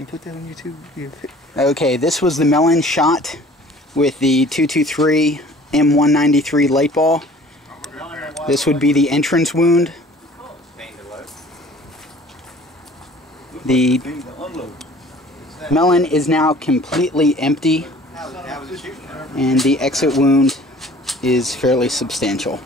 And put that on YouTube. Okay, this was the melon shot with the 223 M193 light ball. This would be the entrance wound. The melon is now completely empty, and the exit wound is fairly substantial.